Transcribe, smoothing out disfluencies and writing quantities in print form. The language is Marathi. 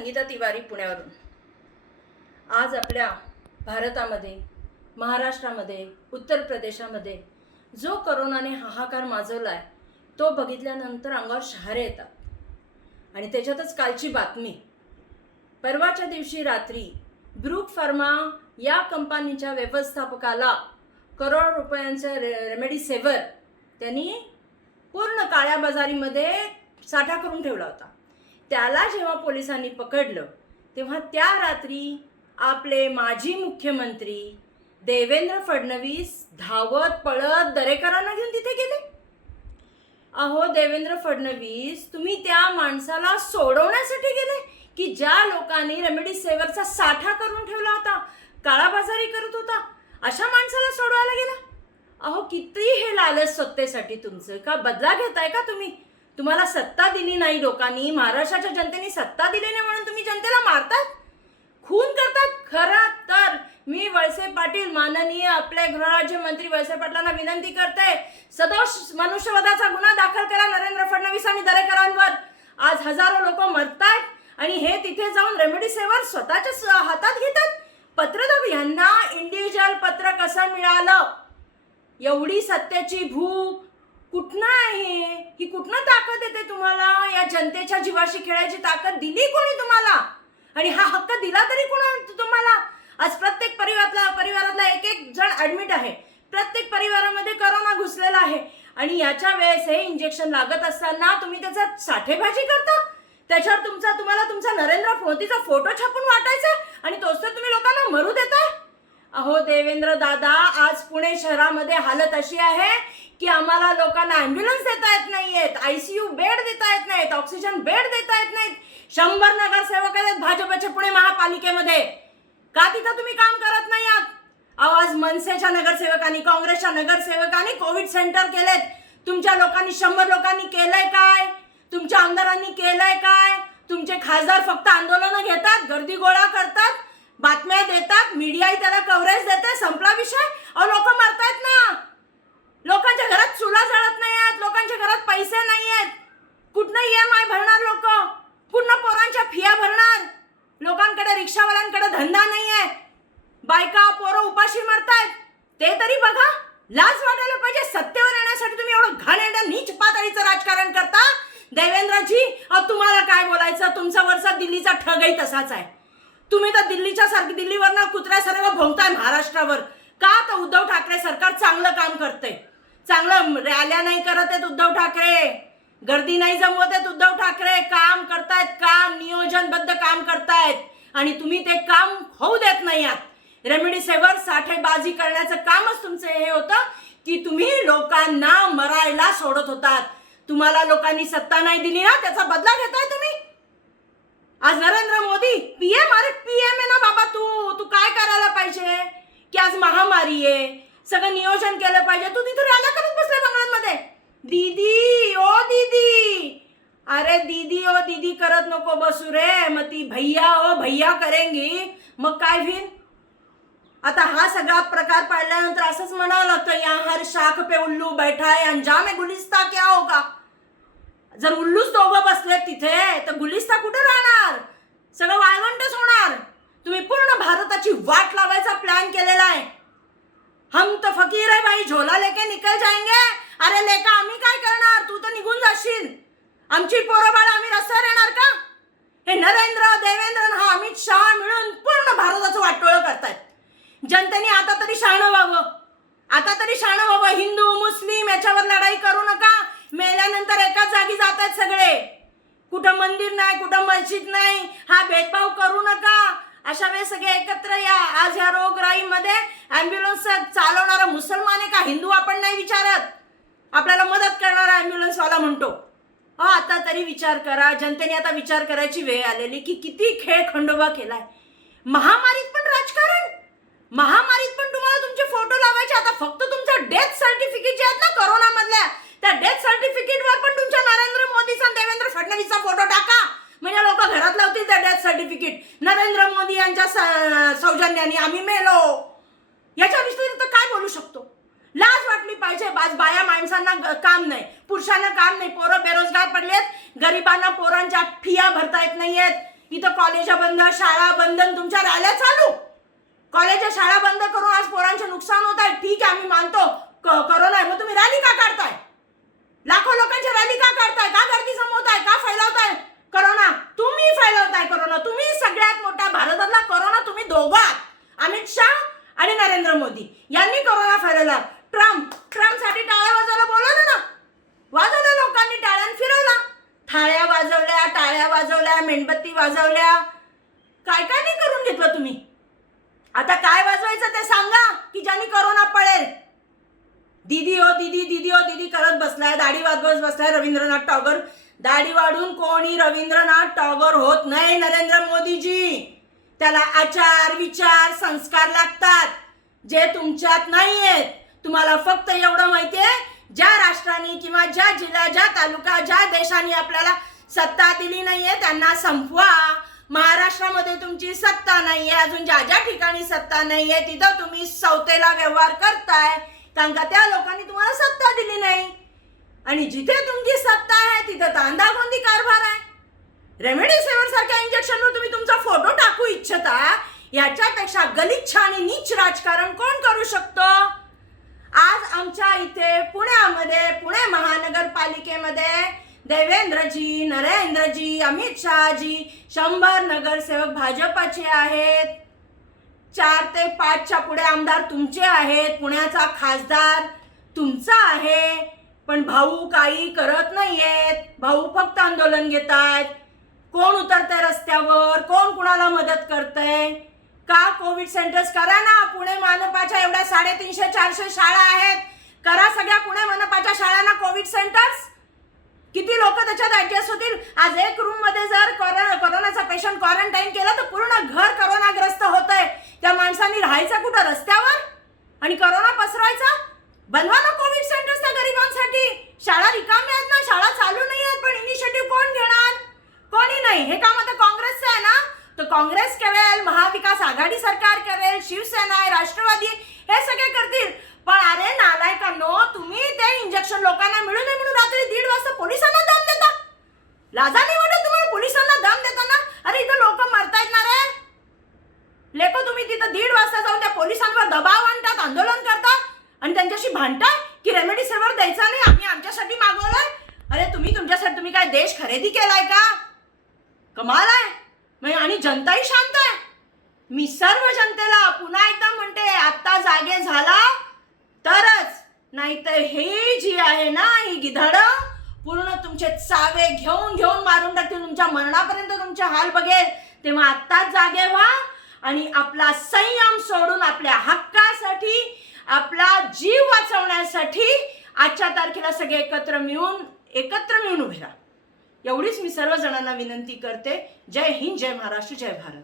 संगीता तिवारी पुण्यावरून. आज आपल्या भारतामध्ये, महाराष्ट्रामध्ये, उत्तर प्रदेशामध्ये जो करोनाने हाहाकार माजवला आहे तो बघितल्यानंतर अंगावर शहारे येतात. आणि त्याच्यातच कालची बातमी, परवाच्या दिवशी रात्री ब्रूक फार्मा या कंपनीच्या व्यवस्थापकाला करोड रुपयांचं रेमेडीसेवर त्यांनी पूर्ण काळ्या बाजारीमध्ये साठा करून ठेवला होता. त्याला जेव्हा पोलिसांनी पकडलं तेव्हा त्या रात्री आपले माजी मुख्यमंत्री देवेंद्र फडणवीस धावत पळत दरेकरांना घेऊन तिथे गेले. अहो देवेंद्र फडणवीस, तुम्ही त्या माणसाला सोडवण्यासाठी गेले की ज्या लोकांनी रेमेडीसेवरचा साठा करून ठेवला होता, काळाबाजारी करत होता, अशा माणसाला सोडवायला गेला? अहो किती हे लालच सत्तेसाठी तुमचं, का बदला घेताय का तुम्ही? तुम्हाला सत्ता दिली नाही लोकांनी, महाराष्ट्राच्या जनतेने सत्ता दिली नाही म्हणून तुम्ही जनतेला मारतात, खून करतात. खरं तर मी वळसे पाटील, माननीय आपले गृहराज्यमंत्री वळसे पाटलांना विनंती करते, सदोष मनुष्यवधाचा गुन्हा दाखल करा नरेंद्र फडणवीस आणि दरेकरांवर. आज हजारो लोक मरतायत आणि हे तिथे जाऊन रेमेडीसेवर स्वतःच्याच हातात घेतात. पत्रदार यांना इंडिव्हिज्युअल पत्र कसं मिळालं? एवढी सत्याची भूक कुठनं आहे? ही कुठनं ताकद येते तुम्हाला? या जनतेच्या जीवाशी खेळायची ताकद दिली कोणी तुम्हाला? आणि हा हक्क दिला तरी कोणी तुम्हाला? आज प्रत्येक परिवारातला एक एक जण ऍडमिट आहे, प्रत्येक परिवारामध्ये करोना घुसलेला आहे आणि याच्या वेळेस हे इंजेक्शन लागत असताना तुम्ही त्याचा साठेबाजी करता. त्याच्यावर तुम्हाला तुमचा नरेंद्र मोदीचा फोटो छापून वाटायचा आणि तोच तर तुम्ही लोकांना मरू देताय. अहो देवेंद्र दादा, आज पुणे शहरामध्ये हालत अशी आहे की आम्हाला लोकांना ॲम्ब्युलन्स देता येत नाहीयेत, ICU बेड देता येत नाहीत, ऑक्सिजन बेड देता येत नाहीत. 100 नगरसेवक आहेत भाजपचे पुणे महापालिकेमध्ये. का तिथं तुम्ही काम करत नाही आहात? अहो आज मनसेच्या नगरसेवकांनी, काँग्रेसच्या नगरसेवकांनी कोविड सेंटर केलेत. तुमच्या लोकांनी, 100 लोकांनी केलंय काय? तुमच्या आमदारांनी केलंय काय? तुमचे खासदार फक्त आंदोलनं घेतात, गर्दी गोळा करतात, बातम्या देतात, मीडियाही त्याला कव्हरेज देते, संपला विषय. अहो लोक मरतायत ना, लोकांच्या घरात चुला जळत नाही आहेत, लोकांच्या घरात पैसे नाही आहेत. कुठनं EMI भरणार लोक? कुठनं पोरांच्या फिया भरणार? लोकांकडे, रिक्षावाल्यांकडे धंदा नाही आहे, बायका पोरं उपाशी मरतायत. ते तरी बघा, लाज वाटायला पाहिजे. सत्तेवर येण्यासाठी तुम्ही एवढं घाणेरड्या नीच पातळीचं राजकारण करता. देवेंद्रजी, तुम्हाला काय बोलायचं? तुमचा वरचा दिल्लीचा ठगही तसाच आहे. तुम्ही तर दिल्लीवरनं कुत्र्यासारखं भोंगताय महाराष्ट्रावर. का? तर उद्धव ठाकरे सरकार चांगलं काम करते, चांगलं रॅल्या नाही करत आहेत उद्धव ठाकरे, गर्दी नाही जमवत आहेत उद्धव ठाकरे, काम करतायत, काम नियोजनबद्ध काम करतायत आणि तुम्ही ते काम होऊ देत नाही आहात. रेमेडीसेवर साठेबाजी करण्याचं कामच तुमचं हे होतं की तुम्ही लोकांना मरायला सोडत होतात. तुम्हाला लोकांनी सत्ता नाही दिली ना, त्याचा बदला घेताय तुम्ही. आज नरेंद्र मोदी PM, अरे PM आहे ना बाबा, तू काय करायला पाहिजे की आज महामारी आहे, सगळं नियोजन केलं पाहिजे. तू तिथे रॅल्या करत बसले बंगळ्यांमध्ये. दीदी ओ दीदी, अरे दीदी ओ दीदी करत नको बसू रे, मग ती भैया ओ भैया करेंगी, मग काय होईल? आता हा सगळा प्रकार पाडल्यानंतर असंच म्हणावं लागतं, यहाँ हर शाख पे उल्लू बैठा है, अंजाम गुलिस्ता क्या होगा? जर उल्लूच दोघं बसले तिथे तर गुलिस्ता कुठे राहणार? सगळं वाळवंटच होणार. तुम्ही पूर्ण भारताची वाट लावायचा प्लॅन केलेला आहे. हम तो फकीर है भाई, झोला लेके निकल जाएंगे. अरे लेका, आम्ही काय करणार? तू तर निघून जाशील. आमची पोरं बाळ आम्ही रस्त्यावर येणार का? हे नरेंद्र, देवेंद्र हा अमित शहा मिळून पूर्ण भारताचं वाटोळं करतायत. जनतेने आता तरी शहाणं व्हावं, आता तरी शहाणं व्हावं. हिंदू मुस्लिम याच्यावर लढाई करू नका. मेल्यानंतर एकाच जागी जात आहेत सगळे. कुठं मंदिर नाही, कुठं मस्जिद नाही, हा भेदभाव करू नका. अशा वेळेस सगळे एकत्र या. आज ह्या रोगराईमध्ये ॲम्ब्युलन्स चालवणारा मुसलमान आहे का हिंदू आपण नाही विचारत. आपल्याला मदत करणारा ॲम्ब्युलन्सवाला म्हणतो. आता तरी विचार करा. जनतेने आता विचार करायची वेळ आलेली की किती खेळ खंडोबा केलाय. महामारीत पण राजकारण, महामारीत पण तुम्हाला तुमचे फोटो लावायचे. आता फक्त तुमचं डेथ सर्टिफिकेट जे आहेत ना करोना मधल्या, त्या डेथ सर्टिफिकेटवर पण तुमच्या नरेंद्र मोदीचा, देवेंद्र फडणवीसचा फोटो टाका, म्हणजे लोक घरात लावतील त्या डेथ सर्टिफिकेट. नरेंद्र मोदी यांच्या सौजन्याने आम्ही मेलो. याच्या व्यतिरिक्त काय बोलू शकतो? लाज वाटली पाहिजे. बाया माणसांना काम नाही, पुरुषांना काम नाही, पोरं बेरोजगार पडलेत, गरिबांना पोरांच्या फिया भरता येत नाहीयेत. इथं कॉलेज बंद, शाळा बंद, तुमच्या रॅल्या चालू. कॉलेज शाळा बंद करून आज पोरांचे नुकसान होत आहे. ठीक आहे, आम्ही मानतो करोना आहे, मग तुम्ही रॅली का काढताय? लाखो लोकांच्या रॅली का काढताय? का गर्दी जमवताय? का फैलावताय करोना? तुम्ही फैलावताय करोना. तुम्ही सगळ्यात मोठा भारतातला करोना तुम्ही दोघं आहात. अमित शाह आणि नरेंद्र मोदी यांनी करोना फैलवला. ट्रम्पसाठी टाळ्या वाजवायला बोलवलं ना, वाजवलं लोकांनी, टाळ्यान फिरवला. टाळ्या वाजवल्या, मेणबत्ती वाजवल्या, काय काय नाही करून घेतलं तुम्ही. आता काय वाजवायचं ते सांगा की ज्यांनी करोना पळेल. दीदी हो दीदी, दीदी हो दीदी करत बसलाय, दाढी वाजवत बसलाय रवींद्रनाथ टागोर. दाढी वाढून कोणी रवींद्रनाथ टागोर होत नाही नरेंद्र मोदीजी. त्याला आचार विचार संस्कार लागतात जे तुमच्यात नाही आहेत. तुम्हाला फक्त एवढं माहितीये, ज्या राष्ट्राने किंवा ज्या जिल्हा, ज्या तालुका, ज्या देशाने आपल्याला सत्ता दिली नाहीये त्यांना संपवा. महाराष्ट्रामध्ये तुमची सत्ता नाहीये, अजून ज्या ज्या ठिकाणी सत्ता नाहीये तिथं तुम्ही सौतेला व्यवहार करताय, कारण का त्या लोकांनी तुम्हाला सत्ता दिली नाही. आणि जिथे तुमची सत्ता आहे तिथं दांदागोंदी कारभार आहे. रेमडेसिवीर सारख्या इंजेक्शनवर तुम्ही तुमचा फोटो टाकू इच्छिता, याच्यापेक्षा गलिच्छ आणि नीच राजकारण कोण करू शकतो? आज आमच्या इथे पुण्यामध्ये, पुणे महानगरपालिकेमध्ये देवेंद्रजी, नरेंद्रजी, अमित शहाजी 100 नगरसेवक भाजपचे आहेत. 4 ते 5च्या पुढे आमदार तुमचे आहेत. पुण्याचा खासदार तुमचा आहे. पण भाऊ काही करत नाहीयेत. भाऊ फक्त आंदोलन घेत आहेत. कोण उतरतंय रस्त्यावर, कोण कुणाला मदत करतंय? का कोविड सेंटर्स करा ना. पुणे मनपाच्या एवढ्या 350-400 शाळा आहेत, करा सगळ्या पुणे मनपाच्या शाळांना कोविड सेंटर्स. किती लोक त्याच्यात ऍडजस्ट होतील? आज एक रूम मध्ये जर कोरोनाचा पेशंट क्वारंटाईन केला तर पूर्ण घर करोनाग्रस्त होतंय. त्या माणसांनी राहायचं कुठं? रस्त्यावर? आणि करोना पसरवायचा? बनवा ना कोविड सेंटर्स त्या गरिबांसाठी. शाळा रिकाम्या आहेत ना, शाळा चालू नाही आहेत, पण इनिशिएटिव्ह कोण घेणार? कोणी नाही. हे काम आता काँग्रेसचं आहे ना, तर काँग्रेस करेल, महाविकास आघाडी सरकार करेल, शिवसेना आहे, राष्ट्रवादी हे सगळे करतील. पण अरे नालायकांनो, तुम्ही ते इंजेक्शन लोकांना मिळू नये म्हणून रात्री 1:30 वाजता पोलिसांना दम देता. लाजा नाही वाटत तुम्हाला पोलिसांना दम देताना? अरे इथं लोक मरतायत ना रे लेको. तुम्ही तिथं 1:30 वाजता जाऊन त्या पोलिसांवर दबाव आणतात, आंदोलन करतात आणि त्यांच्याशी भांडताय की रेमडेसिवीर द्यायचा नाही, आम्ही आमच्यासाठी मागवलंय. अरे तुम्ही काय देश खरेदी केलाय का? कमाल आहे. आणि जनताही शांत आहे. मी सर्व जनतेला पुन्हा एकदा म्हणते, आता जागे झाला तरच, नाहीतर हे जी आहे ना ही गिधाडं पूर्ण तुमचे चावे घेऊन घेऊन मारून टाकतील. तुमच्या मरणापर्यंत तुमचे हाल बघेल. तेव्हा आत्ताच जागे व्हा आणि आपला संयम सोडून आपल्या हक्कासाठी, आपला जीव वाचवण्यासाठी आजच्या तारखेला सगळे एकत्र मिळून उभे राहा. एवढीच मी सर्व जणांना विनंती करते. जय हिंद, जय महाराष्ट्र, जय भारत.